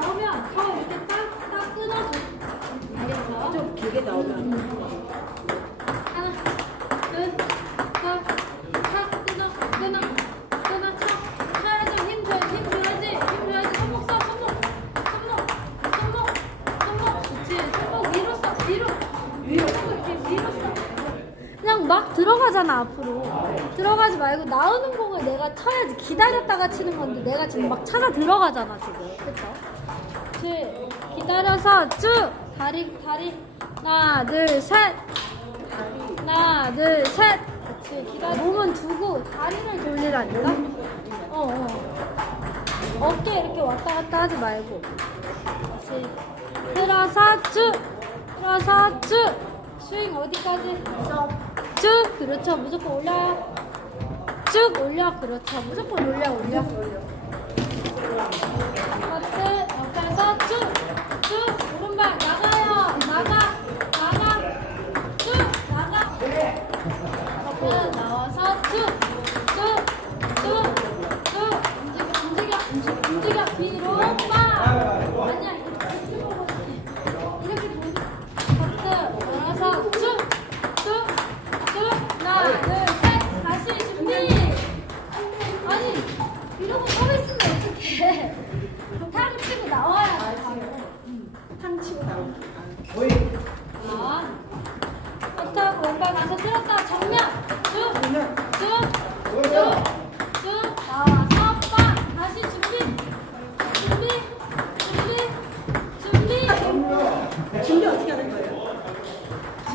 나오면 더 이렇게 딱, 딱 끊어줘. 알겠어? 좀 길게 나오면 하나, 둘, 셋, 탁, 끊어, 끊어, 끊어, 쳐. 쳐야지, 힘 줘야지, 힘 줘야지, 힘 줘야지. 손목 써, 손목, 손목, 손목, 손목. 그렇지, 손목 위로 써, 위로. 위로, 이렇게 위로 써. 그냥 막 들어가잖아, 앞으로. 들어가지 말고 나오는 공을 내가 쳐야지. 기다렸다가 치는 건데 내가 지금 막 차가 들어가잖아, 지금. 그쵸? 그렇지. 기다려서 쭉. 다리, 다리. 하나, 둘, 셋. 하나, 둘, 셋. 그렇지. 기다려. 몸은 두고 다리를 돌리라니까. 어, 어. 어깨 이렇게 왔다 갔다 하지 말고. 그렇지. 들어서 쭉. 들어서 쭉. 스윙 어디까지? 쭉. 그렇죠. 무조건 올려. 쭉 올려. 그렇죠. 무조건 올려, 올려. 그 나와서 쭉, 쭉, 쭉, 쭉 움직여, 움직여, 움직여, 뒤로 빠. 아니야, 이렇게 뒤로 이렇게 돌리. 버튼 돌아서 쭉, 쭉, 쭉. 하나, 둘, 셋. 다시 준비. 아니, 이러고 서 있으면 어떡해? 탕 치고 나와야 돼. 탕 치고 나와.